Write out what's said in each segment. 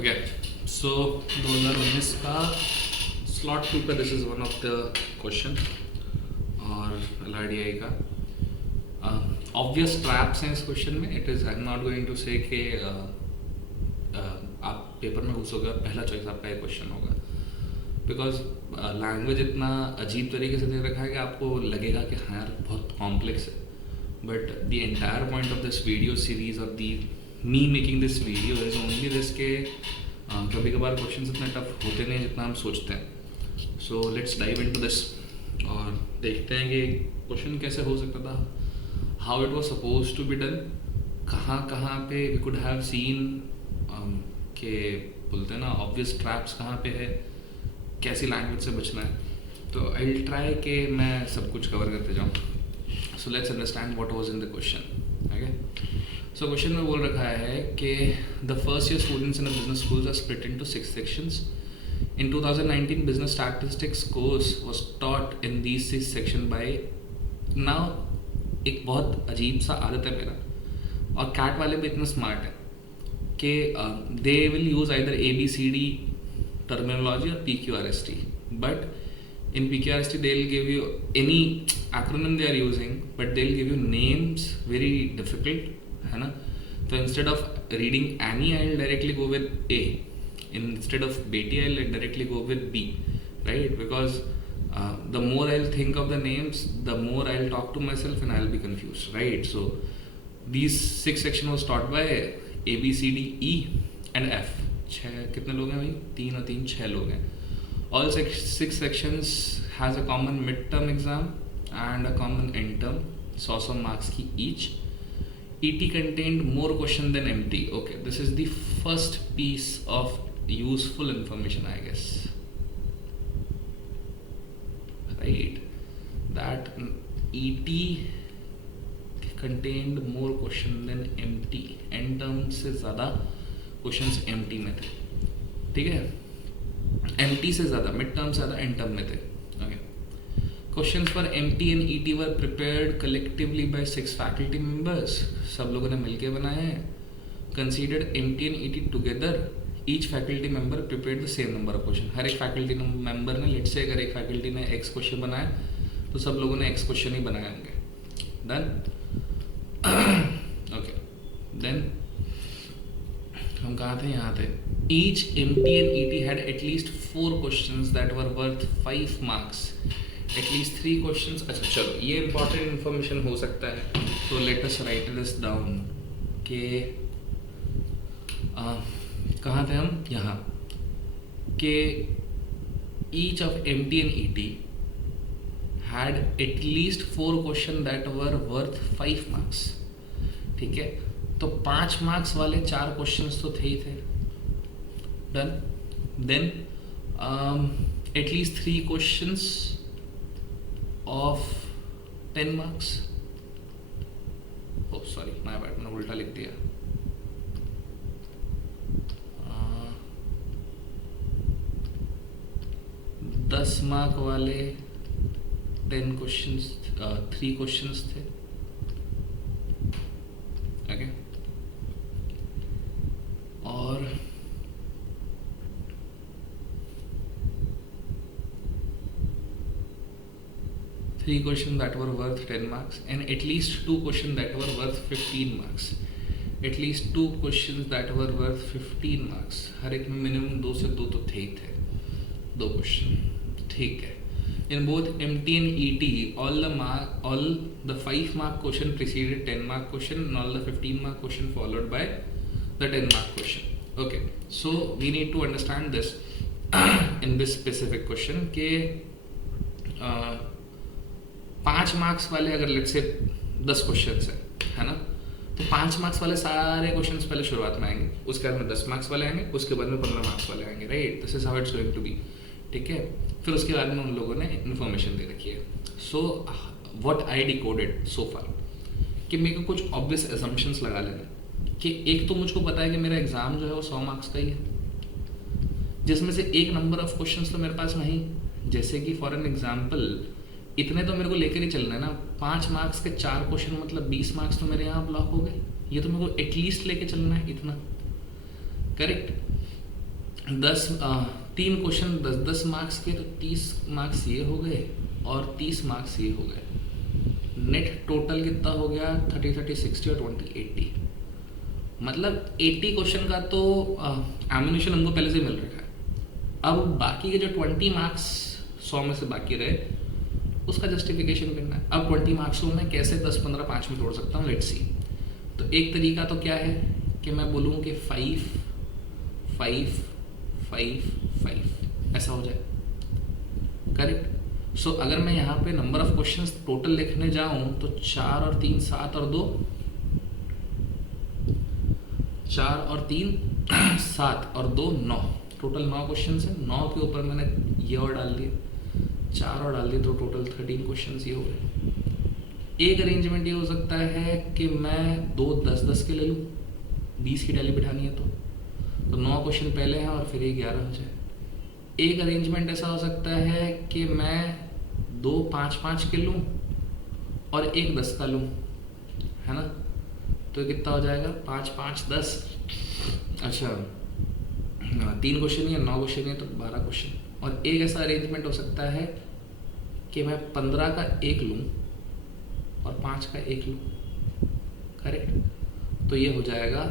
Okay so 2019 का slot 2 का this is one of the question और LRDI का ऑब्वियस ट्रैप्स हैं इस क्वेश्चन में. It is I am not going to say कि आप पेपर में घुसोगे और पहला चॉइस आपका ये क्वेश्चन होगा, बिकॉज लैंग्वेज इतना अजीब तरीके से दे रखा है कि आपको लगेगा कि हाँ यार बहुत कॉम्प्लेक्स है. But the entire point of this video series और the me making this video is only this के कभी कभार क्वेश्चन इतने टफ होते नहीं जितना हम सोचते हैं. So let's dive into this और देखते हैं कि क्वेश्चन कैसे हो सकता था, how it was suppose to be done, कहाँ पे वी कुड हैव सीन के बोलते हैं ना ऑब्वियस ट्रैप्स कहाँ पे है, कैसी लैंग्वेज से बचना है. तो आई विल ट्राई कि मैं सब कुछ कवर करते जाऊँ. So let's understand what was in the question. Okay, so question में बोल रखा है कि the first year students in a business schools are split into 6 sections. In 2019, business statistics course was taught in these 6 sections by. Now, एक बहुत अजीब सा आदत है मेरा, और कैट वाले भी इतना स्मार्ट है कि they will use either ABCD terminology or PQRST. But in PQRST they will give you any acronym they are using, but they will give you names very difficult, है ना. तो instead of reading Annie, I will directly go with A. Instead of Beti, I'll directly go with B, right? Because the more I'll think of the names, the more I'll talk to myself and I'll be confused, right? So these 6 sections was taught by A, B, C, D, E and F. 6 कितने लोग हैं भाई? 3 और 3 6 लोग हैं. All 6 sections has a common midterm exam and a common end term, 100 marks की each. ET contained more question than MT. Okay, this is the first piece of useful information, I guess, right? That ET contained more question than MT. end term से ज़्यादा questions MT में थे, ठीक है. MT से ज़्यादा mid term से ज़्यादा end term में थे. Okay. Questions for MT and ET were prepared collectively by 6 faculty members. सब लोगों ने मिलके बनाए हैं. Considered MT and ET together. Each faculty member prepared the same number of question. हर एक faculty member ने, let's say अगर एक faculty ने X question बनाया तो सब लोगों ने X question ही बनाए होंगे. Done? Okay. Then हम कहाँ थे? यहाँ थे. Each MT and ET had at least 4 questions that were worth 5 marks. At least 3 questions. अच्छा चलो, ये important information हो सकता है. So let us write this down. कि कहाँ थे हम? यहाँ के each of MT and ET had at least 4 questions that were worth 5 marks. ठीक है, तो 5 marks वाले 4 questions तो थे ही थे. Done. Then at least 3 questions of 10 marks. Oh sorry, my bad, मैंने उल्टा लिख दिया. 10 मार्क वाले 10 क्वेश्चंस, 3 क्वेश्चंस थे. ओके, और three questions that were worth 10 marks and at least 2 questions that were worth 15 marks. At least 2 questions that were worth 15 marks. हर एक में minimum 2 से 2 तो थे ही थे. 2 क्वेश्चन, ठीक है. In both MT and ET, all the 5 mark question preceded 10 mark question and all the 15 mark question followed by the 10 mark question. Okay, so we need to understand this in this specific question कि 5 marks वाले अगर let's say 10 question है ना, तो 5 marks वाले सारे questions पहले शुरुआत में आएंगे, उसके बाद में 10 मार्क्स वाले आएंगे, उसके बाद में 15 मार्क्स वाले आएंगे, right? This is how it's going to be. ठीक है, फिर उसके बाद में उन लोगों ने इन्फॉर्मेशन दे रखी है. सो व्हाट आई डिकोडेड सो फार कि मेरे को कुछ ऑब्वियस असम्पशंस लगा लेने कि एक तो मुझको पता है कि मेरा एग्जाम जो है वो 100 मार्क्स का ही है, जिसमें से एक नंबर ऑफ क्वेश्चंस तो मेरे पास नहीं. जैसे कि फॉर एन एग्जाम्पल इतने तो मेरे को लेकर ही चलना है ना. 5 मार्क्स के 4 क्वेश्चन मतलब 20 मार्क्स तो मेरे यहाँ ब्लॉक हो गए. ये तो मेरे को एटलीस्ट लेके चलना है इतना, करेक्ट. तीन क्वेश्चन 10-10 मार्क्स के, तो 30 मार्क्स ये हो गए और 30 मार्क्स ये हो गए। नेट टोटल कितना हो गया? 30-30-60 और 20-80, मतलब 80 क्वेश्चन का तो एम्यूनेशन हमको पहले से ही मिल रखा है। अब बाकी के जो 20 मार्क्स 100 में से बाकी रहे, उसका जस्टिफिकेशन करना है। अब 20 मार्क्स को मैं कैसे 10-15-5 में तोड़ सकता हूँ, लेट्स सी। तो एक तरीका तो क्या है कि मैं बोलूँ कि 5 5 5 5 ऐसा हो जाए, करेक्ट। सो अगर मैं यहाँ पे नंबर ऑफ क्वेश्चंस टोटल लिखने जाऊँ तो 4 और 3 7 और 2, 4 और 3 7 और 2 9, टोटल 9 क्वेश्चन है। 9 के ऊपर मैंने ये और डाल दिए, 4 और डाल दिए, तो टोटल 13 क्वेश्चन ये हो गए। एक अरेंजमेंट ये हो सकता है कि मैं 2 10-10 के ले लूँ, 20 की टैली बिठानी है तो 9 क्वेश्चन पहले हैं और फिर ये 11 हो जाए। एक अरेंजमेंट ऐसा हो सकता है कि मैं 2 5-5 के लूँ और एक 10 का लूँ, है ना। तो कितना हो जाएगा? 5-5-10, अच्छा 3 क्वेश्चन ही है, 9 क्वेश्चन है तो 12 क्वेश्चन। और एक ऐसा अरेंजमेंट हो सकता है कि मैं 15 का एक लूँ और 5 का एक लूँ, करेक्ट। तो ये हो जाएगा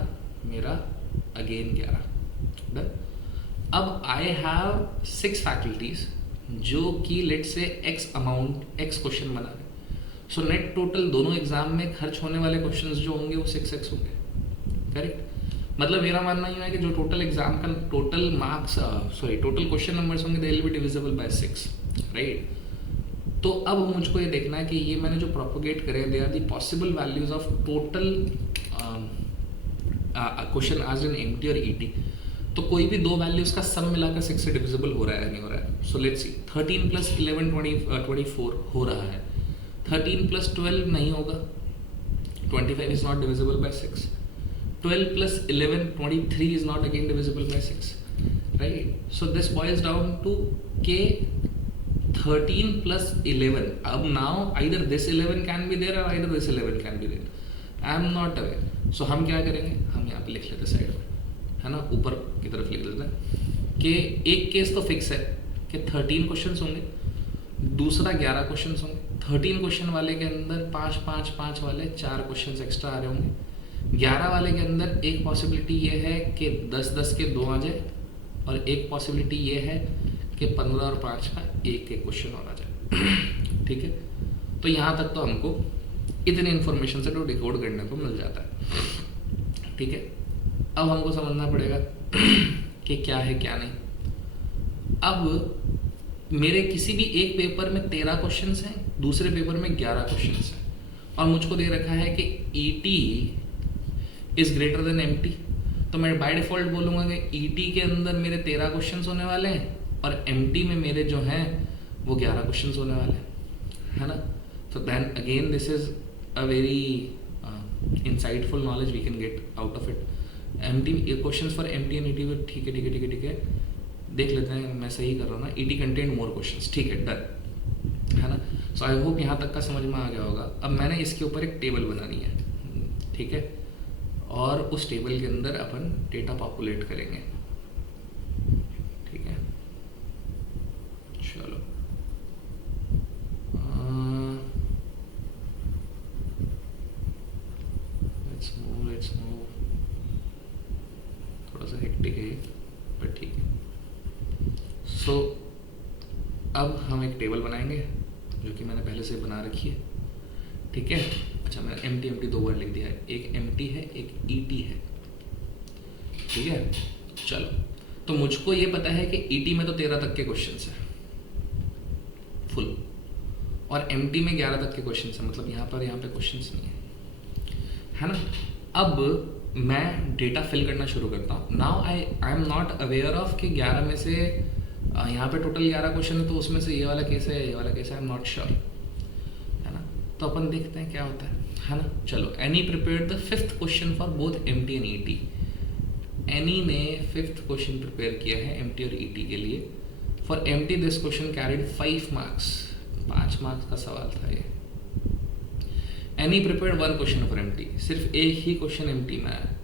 मेरा अगेन 11, डन। अब आई हैव 6 फैकल्टीज जो कि लेट से x अमाउंट x क्वेश्चन बना रहे। सो नेट टोटल दोनों एग्जाम में खर्च होने वाले क्वेश्चंस जो होंगे वो 6x होंगे, करेक्ट। मतलब मेरा मानना ये है कि जो टोटल एग्जाम का total marks total question numbers होंगे they will be divisible by 6, right. तो अब मुझको ये देखना है कि ये मैंने जो प्रोपोगेट करे they are the possible values of total question as in MT और ईटी। तो कोई भी दो वैल्यूज का सम मिलाकर 6 से डिविजिबल हो रहा है नहीं हो रहा है। सो लेट्स सी, 13 + 11 24 हो रहा है, 13 + 12 नहीं होगा, 25 is not divisible by 6, 12 + 11 23 is not again divisible by 6, right? So this boils down to k 13 + 11. अब now either this 11 can be there or either this 11 can be there. I am not aware. So हम क्या करेंगे, हम यहाँ पे लिख लेते हैं साइड में, है ना, ऊपर की तरफ लिख देते हैं कि एक केस तो फिक्स है कि 13 क्वेश्चंस होंगे, दूसरा 11 क्वेश्चंस होंगे। 13 क्वेश्चन वाले के अंदर 5-5-5 वाले 4 क्वेश्चंस एक्स्ट्रा आ रहे होंगे। 11 वाले के अंदर एक पॉसिबिलिटी ये है कि 10-10 के 2 आ जाए और एक पॉसिबिलिटी ये है कि 15 और 5 का एक क्वेश्चन और आ जाए, ठीक है। तो यहाँ तक तो हमको इतने इन्फॉर्मेशन से तो डिकोड करने को मिल जाता है, ठीक है। अब हमको समझना पड़ेगा कि क्या है क्या नहीं। अब मेरे किसी भी एक पेपर में 13 क्वेश्चंस हैं, दूसरे पेपर में 11 क्वेश्चंस हैं और मुझको दे रखा है कि ET is greater than MT. तो मैं बाय डिफॉल्ट बोलूँगा कि ईटी के अंदर मेरे 13 क्वेश्चंस होने वाले हैं और एमटी में मेरे जो हैं वो 11 क्वेश्चंस होने वाले हैं, है ना। तो then again this is a very insightful knowledge we can get out of it. MT questions for MT and ET, ठीक है ठीक है ठीक है ठीक है, देख लेते हैं मैं सही कर रहा हूँ ना। ईटी कंटेंट मोर क्वेश्चंस, ठीक है, डन, है ना। सो आई होप यहाँ तक का समझ में आ गया होगा। अब मैंने इसके ऊपर एक टेबल बनानी है, ठीक है, और उस टेबल के अंदर अपन डेटा पॉपुलेट करेंगे, ठीक है। चलो लेट्स मूव, थोड़ा सा हेक्टिक है पर ठीक है। सो अब हम एक टेबल बनाएंगे जो कि मैंने पहले से बना रखी है, ठीक है। अच्छा, मैंने एमटी 2 बार लिख दिया है, एक एमटी है एक ईटी है, ठीक है। चलो, तो मुझको ये पता है कि ईटी में तो 13 तक के क्वेश्चंस हैं फुल और एमटी में 11 तक के क्वेश्चंस हैं, मतलब यहाँ पे क्वेश्चंस नहीं है ना। अब मैं डेटा फिल करना शुरू करता हूँ। Now I am not aware of कि 11 में से यहाँ पे टोटल 11 क्वेश्चन है तो उसमें से ये वाला केस है ये वाला केस है, आई एम नॉट श्योर, है ना। तो अपन देखते हैं क्या होता है ना। चलो, Annie prepared the 5th question for both MT and ET. Annie ने 5th क्वेश्चन प्रिपेयर किया है एमटी और ईटी के लिए। For MT this question carried 5 marks, 5 marks का सवाल था ये। Annie prepared 1 question for MT, सिर्फ एक ही क्वेश्चन एमटी में आया।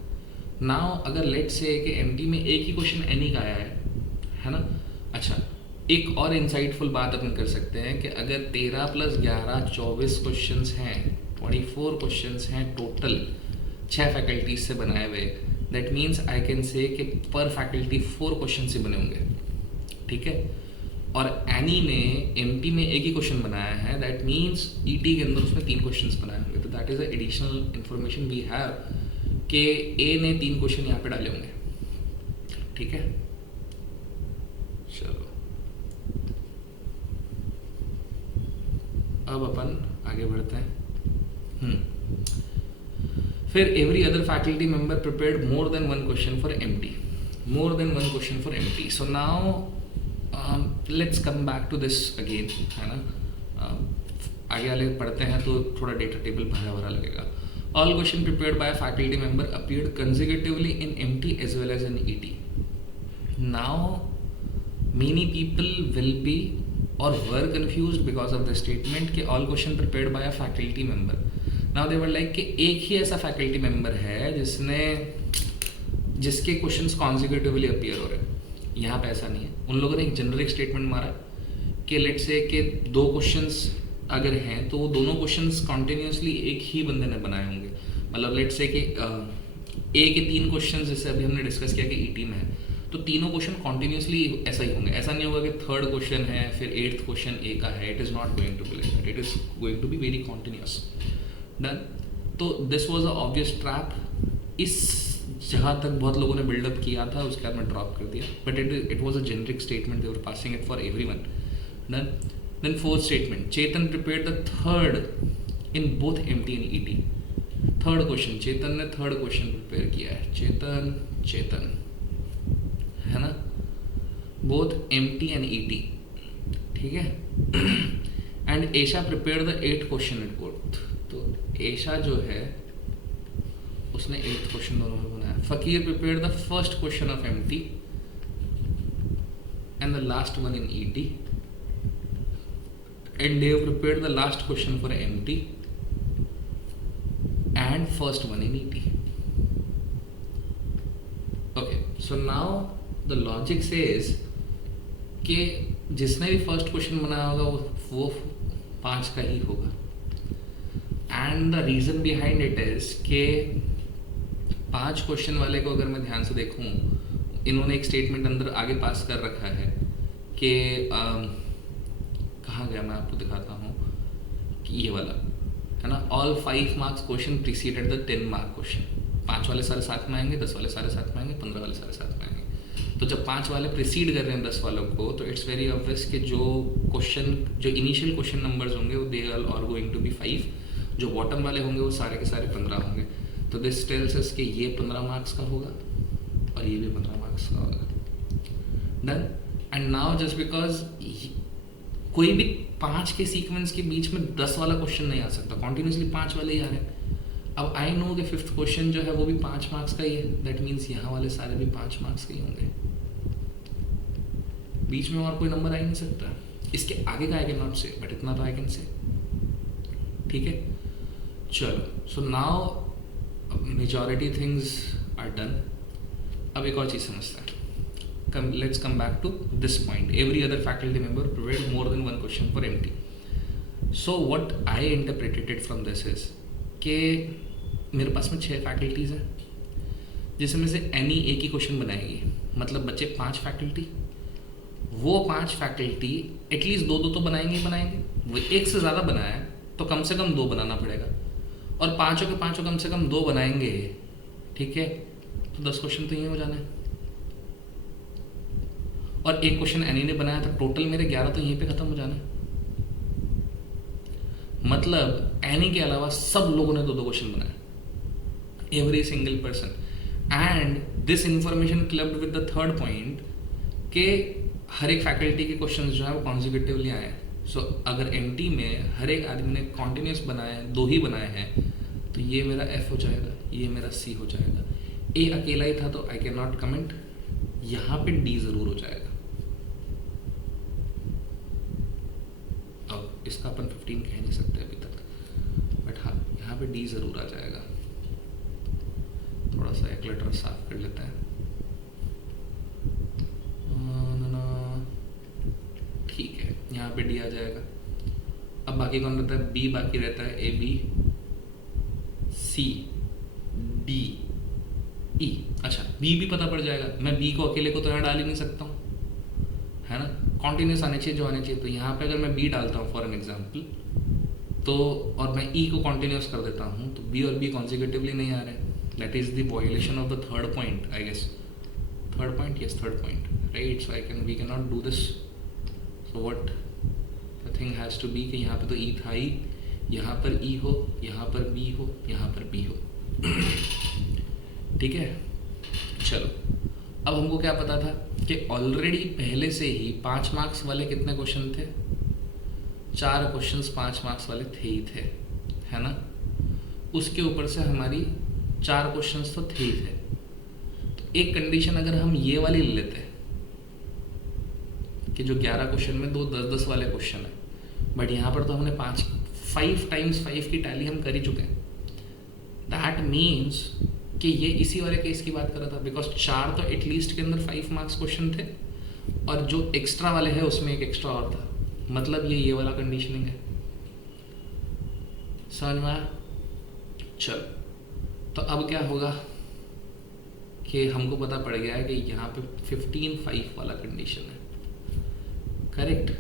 नाउ अगर लेट से कि एमटी में एक ही क्वेश्चन एनी का आया है ना। अच्छा, एक और इंसाइटफुल बात अपन कर सकते हैं कि अगर 13 + 11 24 क्वेश्चंस हैं, 24 क्वेश्चंस हैं टोटल 6 फैकल्टीज से बनाए हुए, दैट मीन्स आई कैन से कि पर फैकल्टी 4 क्वेश्चन से बने होंगे, ठीक है। और एनी ने एमटी में एक ही क्वेश्चन बनाया है, दैट मीन्स ईटी के अंदर उसने 3 क्वेश्चन बनाए होंगे। तो that is a additional information we have कि ए ने 3 क्वेश्चन यहाँ पे डाले होंगे, ठीक है। चलो अब अपन आगे बढ़ते हैं। फिर every other faculty member prepared more than 1 question for MT, more than 1 question for MT. So now let's come back to this again, है ना। आगे वाले पढ़ते हैं तो थोड़ा डेटा टेबल भरा भरा लगेगा। All question prepared by faculty member appeared consecutively in MT as well as in ET. Now many people will be or were confused because of the statement कि all question prepared by a faculty member. Now they were like कि एक ही ऐसा faculty member है जिसके questions consecutively appear हो रहे हैं। यहाँ पे ऐसा नहीं है। उन लोगों ने एक जेनरिक स्टेटमेंट मारा कि लेट से कि 2 क्वेश्चंस अगर हैं तो वो दोनों क्वेश्चंस कॉन्टिन्यूसली एक ही बंदे ने बनाए होंगे। मतलब लेट से कि ए के 3 क्वेश्चंस जैसे अभी हमने डिस्कस किया कि ईटी में है, तो तीनों क्वेश्चन कॉन्टिन्यूसली ऐसा ही होंगे। ऐसा नहीं होगा कि 3rd क्वेश्चन है फिर 8th क्वेश्चन ए का है। It is not going to be like that, it is going to be very continuous. Done. तो this was a obvious trap. इस जहाँ तक बहुत लोगों ने बिल्डअप किया था उसके बाद मैं ड्रॉप कर दिया, but it was a generic statement, they were passing it for everyone. Done. Then 4th statement, Chetan prepared the 3rd in both MT and ET. 3rd question, Chetan ने 3rd क्वेश्चन प्रिपेयर किया है। चेतन है ना, बोथ एमटी एंड ईटी, ठीक है। And Esha prepare the 8th question at both. तो एशा जो है उसने 8th क्वेश्चन दोनों में बनाया। Fakir prepare the 1st question of MT and the last one in ET. And Dev prepare the last question for MT and first one in ET. Okay, so now the logic says कि जिसने भी first question बनाया होगा वो 5 का ही होगा। And the reason behind it is कि 5 question वाले को अगर मैं ध्यान से देखूं, इन्होंने एक स्टेटमेंट अंदर आगे पास कर रखा है कि कहाँ गया, मैं आपको दिखाता हूँ कि ये वाला है ना, all 5 marks question preceded the 10 mark question. 5 वाले सारे साथ में आएंगे, 10 वाले सारे साथ में आएंगे, 15 वाले सारे साथ में आएंगे। तो जब 5 वाले प्रीसीड कर रहे हैं 10 वालों को, तो इट्स वेरी ऑब्वियस कि जो इनिशियल क्वेश्चन नंबर्स होंगे वो they are going to be 5, जो बॉटम वाले होंगे वो सारे के सारे 15 होंगे। तो दिस टेल्स अस कि ये 15 मार्क्स का होगा और ये भी 15 मार्क्स का होगा। Done. And now just because कोई भी 5 के सीक्वेंस के बीच में 10 वाला क्वेश्चन नहीं आ सकता, कॉन्टिन्यूसली 5 वाले ही आ रहे हैं। अब आई नो कि 5th क्वेश्चन जो है वो भी 5 मार्क्स का ही है, दैट मीन्स यहाँ वाले सारे भी 5 मार्क्स के ही होंगे। बीच में और कोई नंबर आ ही नहीं सकता। इसके आगे का I can not say, but इतना तो आई कैन से, ठीक है। चलो, so now majority things are done. अब एक और चीज़ समझते हैं। Let's come back to this point. Every other faculty member prepared more than 1 question for MT. So what I interpreted from this is कि मेरे पास में 6 फैकल्टीज़ हैं, जिसमें से एनी एक ही क्वेश्चन बनाएगी, मतलब बच्चे 5 फैकल्टी। वो 5 फैकल्टी एटलीस्ट 2-2 तो बनाएंगे ही बनाएंगे। वो एक से ज़्यादा बनाया तो कम से कम 2 बनाना पड़ेगा, और 5 के 5 कम से कम 2 बनाएंगे, ठीक है। तो 10 क्वेश्चन तो ये हो जाना है। और एक क्वेश्चन एनी ने बनाया था, टोटल मेरे 11 तो यहीं पे खत्म हो जाना है। मतलब एनी के अलावा सब लोगों ने 2-2 क्वेश्चन बनाए, every single person. And this information clubbed with the 3rd point के हर एक फैकल्टी के क्वेश्चन जो है वो कॉन्जिक्यूटिवली आए हैं। सो अगर एमटी में हर एक आदमी ने कॉन्टिन्यूस बनाए, 2 ही बनाए हैं, तो ये मेरा F हो जाएगा, ये मेरा C हो जाएगा। A अकेला ही था तो आई कैन नॉट कमेंट, यहाँ पे D ज़रूर हो जाएगा। अब इसका अपन 15 कह नहीं सकते अभी तक, बट हाँ यहाँ पे D ज़रूर आ जाएगा। थोड़ा सा एक क्लटर साफ कर लेते हैं। ठीक है, यहाँ पे डी आ जाएगा। अब बाकी कौन रहता है? बी बाकी रहता है, A B C D E. अच्छा, बी भी पता पड़ जाएगा, मैं बी को अकेले को तो यहाँ डाल ही नहीं सकता हूँ, है ना, कॉन्टिन्यूस आने चाहिए जो आने चाहिए। तो यहाँ पे अगर मैं बी डालता हूँ फॉर एन एग्जाम्पल, तो और मैं ई को कॉन्टिन्यूस कर देता हूँ, तो बी और बी कॉन्जिक्यूटिवली नहीं आ रहे। That is the violation of the third point, I guess. Third point, yes third point, right. So we can not do this. So what the thing has to be कि यहाँ पे तो ई था ही, यहाँ पर ई हो, यहाँ पर बी हो, यहाँ पर बी हो। ठीक है, चलो। अब हमको क्या पता था कि ऑलरेडी पहले से ही 5 मार्क्स वाले कितने क्वेश्चन थे? 4 क्वेश्चंस 5 मार्क्स वाले थे ही थे, है ना। उसके ऊपर से हमारी 4 क्वेश्चंस तो थे ही थे। तो एक कंडीशन अगर हम ये वाली ले लेते कि जो 11 क्वेश्चन में 2 10-10 वाले क्वेश्चन है, बट यहाँ पर तो हमने 5 टाइम्स 5 की टैली हम कर ही चुके हैं। दैट मीन्स कि ये इसी वाले केस की बात कर रहा था, बिकॉज 4 तो एटलीस्ट के अंदर 5 मार्क्स क्वेश्चन थे, और जो एक्स्ट्रा वाले हैं उसमें एक एक्स्ट्रा और था, मतलब ये वाला कंडीशनिंग है। समझ में आया? चल, तो अब क्या होगा कि हमको पता पड़ गया है कि यहाँ पे 15-5 वाला कंडीशन है, करेक्ट।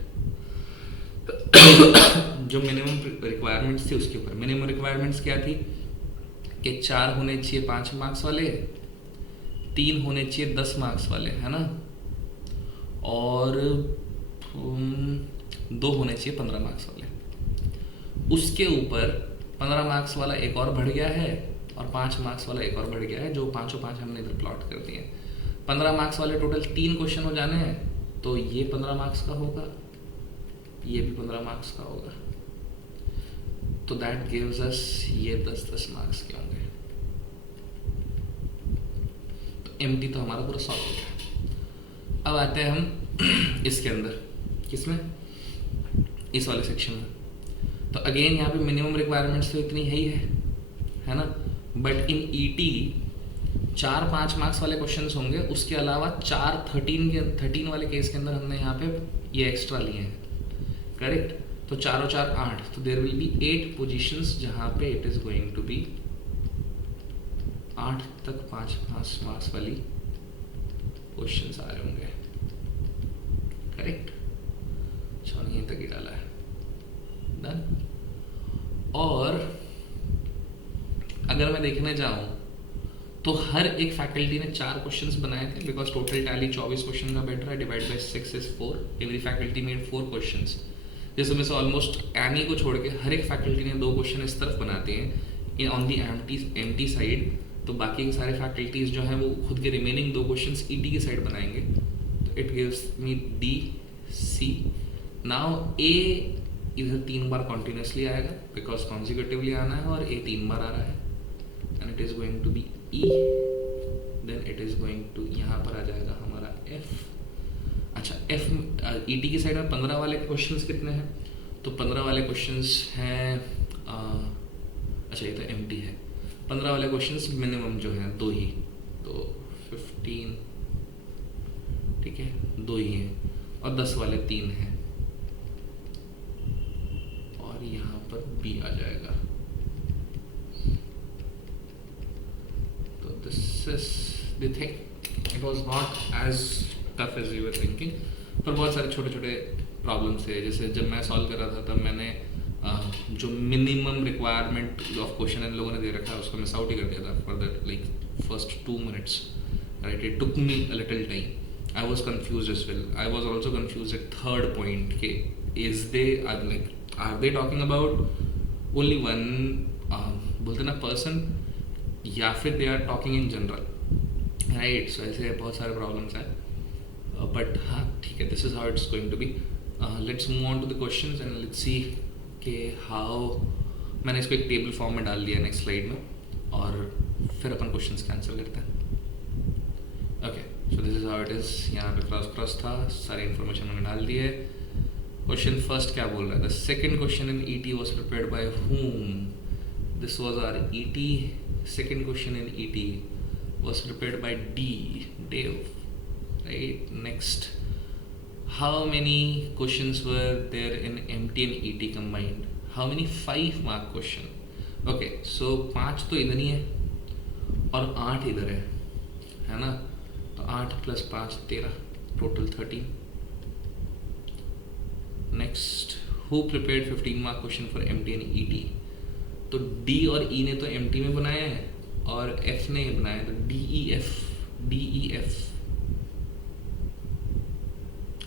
जो मिनिमम रिक्वायरमेंट्स थी उसके ऊपर, मिनिमम रिक्वायरमेंट्स क्या थी कि 4 होने चाहिए 5 मार्क्स वाले, 3 होने चाहिए 10 मार्क्स वाले, है ना, और 2 होने चाहिए 15 मार्क्स वाले। उसके ऊपर 15 मार्क्स वाला एक और बढ़ गया है, और 5 मार्क्स वाला एक और बढ़ गया है, जो 5 हमने इधर प्लॉट कर दिए। 15 मार्क्स वाले टोटल 3 क्वेश्चन हो जाने हैं, तो ये 15 मार्क्स का होगा, ये भी 15 मार्क्स का होगा। तो दैट गिव्स अस ये 10-10 मार्क्स के होंगे। तो एमटी तो हमारा पूरा सॉल्व हो गया। अब आते हैं हम इसके अंदर, किसमें? इस वाले सेक्शन में। तो अगेन यहाँ पे मिनिमम रिक्वायरमेंट्स तो इतनी है ना, बट इन ईटी 4-5 मार्क्स वाले क्वेश्चंस होंगे, उसके अलावा 13 वाले केस के अंदर हमने यहाँ पे ये एक्स्ट्रा लिए हैं, करेक्ट। तो 4 और 4 8, तो देयर विल बी 8 पोजीशंस जहाँ पे it is going to be 8 तक 5 मार्क्स वाली क्वेश्चंस आ रहे होंगे, करेक्ट। चलो यहीं तक ही डाला है, डन। और अगर मैं देखने जाऊं तो हर एक फैकल्टी ने 4 क्वेश्चंस बनाए थे, बिकॉज टोटल टैली 24 क्वेश्चन का बैठ रहा है, divide by 6 is 4। Every faculty made 4 questions, जिसमें से ऑलमोस्ट एनी को छोड़ के हर एक फैकल्टी ने 2 क्वेश्चन इस तरफ बनाते हैं in on the empty side. तो बाकी के सारे फैकल्टीज जो हैं वो खुद के रिमेनिंग 2 क्वेश्चंस ईटी की साइड बनाएंगे। तो it gives me D C. Now A इधर 3 बार कॉन्टिन्यूसली आएगा, बिकॉज कॉन्जिक्यूटिवली आना है, और ए 3 बार आ रहा है, and it is going to be E, then it is going to, यहाँ पर आ जाएगा हमारा एफ। अच्छा, एफ ईटी की साइड में 15 वाले क्वेश्चंस कितने हैं? तो 15 वाले क्वेश्चंस हैं, अच्छा ये तो एम्प्टी है। 15 वाले क्वेश्चंस मिनिमम जो हैं 2 ही, तो 15, ठीक है, 2 ही हैं, और 10 वाले 3 हैं, और यहाँ पर बी आ जाएगा। तो this is the thing, it was not as tough as you were thinking, पर बहुत सारे छोटे छोटे प्रॉब्लम्स है। जैसे जब मैं सॉल्व कर रहा था तब मैंने जो minimum requirement of question in लोगों ने दे रखा है उसको मिस आउट ही कर दिया था for that like first 2 minutes, right. It took me a little time, I was confused as well. I was also confused at third point के is they are they talking about only one बोलते ना person, या फिर they are talking in general, right. So ऐसे बहुत सारे problems हैं, but हाँ ठीक है, this is how it's going to be. Let's move on to the questions and let's see कि हाउ। मैंने इसको एक टेबल फॉर्म में डाल दिया नेक्स्ट स्लाइड में, और फिर अपन क्वेश्चंस का आंसर करते हैं। Okay, so this is how it is. यहाँ पे क्रॉस था, सारी इन्फॉर्मेशन मैंने डाल दी है। क्वेश्चन फर्स्ट क्या बोल रहा है? The second question in ET was prepared by whom? This was our ET second question in ET. was prepared by D. Dave. Right. Next, how many questions were there in MT and ET combined? How many 5 mark question? Okay, so 5 तो इधर ही है और 8 इधर है ना? तो 8 + 5 13, total 13. Next, who prepared 15 mark question for MT and ET? तो D और E ने तो MT में बनाया है और F ने बनाया, तो DEF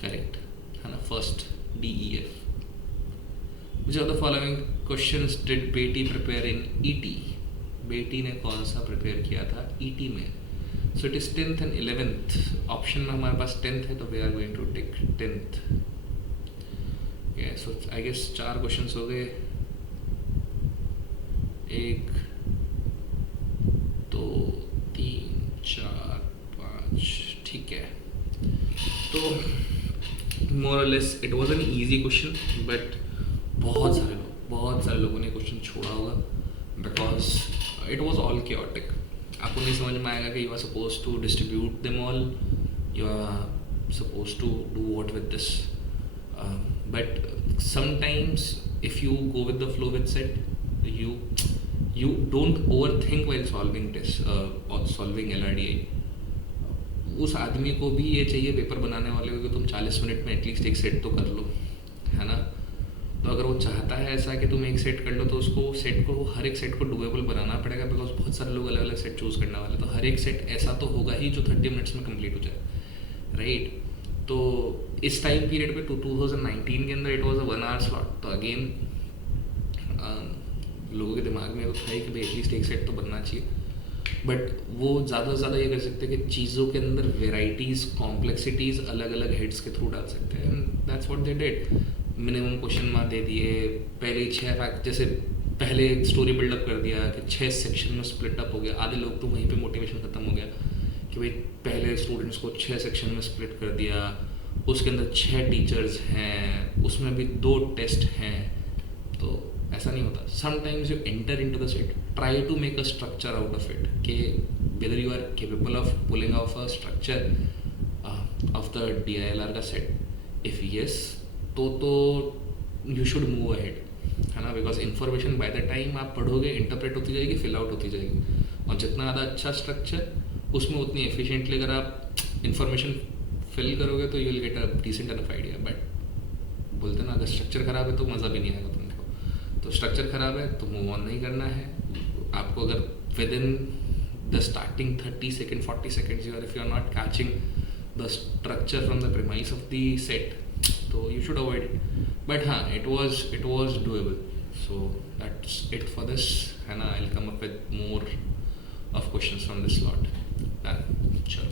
करेक्ट है ना? First DEF. Which of the following questions did बेटी prepare in ET? बेटी ने कौन सा प्रिपेयर किया था ET में? So it is 10th and 11th. Option में हमारे पास 10th है, तो we are going to take 10th. Okay, so I guess 4 questions हो गए. 1 2 3 4 5. ठीक है, तो more or less it was an easy question, but बहुत सारे लोगों ने क्वेश्चन छोड़ा होगा because it was all chaotic. आपको नहीं समझ में आएगा कि you are supposed to distribute them all, you are supposed to do what with this, but sometimes if you go with the flow with set, you don't overthink while solving tests or solving LRDI. उस आदमी को भी ये चाहिए paper बनाने वाले को कि तुम 40 मिनट में एटलीस्ट एक सेट तो कर लो, है ना? तो अगर वो चाहता है ऐसा कि तुम एक सेट कर लो, तो उसको सेट को हर एक सेट को डुएबल बनाना पड़ेगा, बिकॉज बहुत सारे लोग अलग अलग सेट चूज़ करने वाले, तो हर एक सेट ऐसा तो होगा ही जो 30 मिनट्स में कंप्लीट हो जाए, राइट? तो इस टाइम पीरियड पे 2019 के अंदर it was a 1 hour slot. तो अगेन लोगों के दिमाग में वो था कि भाई एटलीस्ट एक सेट तो बनना चाहिए, बट वो ज़्यादा से ज़्यादा ये कर सकते हैं कि चीज़ों के अंदर वेराइटीज़, कॉम्प्लेक्सिटीज़ अलग अलग हेड्स के थ्रू डाल सकते हैं, and that's what they did. Minimum question mark दे दिए, पहले 6 फैक्ट, जैसे पहले स्टोरी बिल्डअप कर दिया कि 6 सेक्शन में स्प्लिट अप हो गया. आधे लोग तो वहीं पे मोटिवेशन ख़त्म हो गया कि भाई पहले स्टूडेंट्स को 6 सेक्शन में स्प्लिट कर दिया, उसके अंदर 6 टीचर्स हैं, उसमें भी 2 टेस्ट हैं. तो ऐसा नहीं होता. Sometimes you enter into the set, try to make a structure out of it, कि whether you are capable of pulling off a structure of the DILR का सेट. इफ यस, तो यू शुड मूव अहेड, है ना? Because information by the time आप पढ़ोगे interpret होती जाएगी, fill out होती जाएगी, और जितना ज़्यादा अच्छा स्ट्रक्चर उसमें उतनी एफिशिएंटली अगर आप इन्फॉर्मेशन फिल करोगे तो you will get a decent enough idea. But बोलते ना, अगर स्ट्रक्चर खराब है तो मज़ा भी नहीं आएगा तुमको. तो स्ट्रक्चर खराब है तो मूव ऑन नहीं करना है आपको. अगर within the starting 30 second 40 seconds if you are not catching the structure from the premise of the set, तो you should avoid it. But हाँ, it was doable. So that's it for this, and I'll come up with more of questions from this slot. Done. Sure.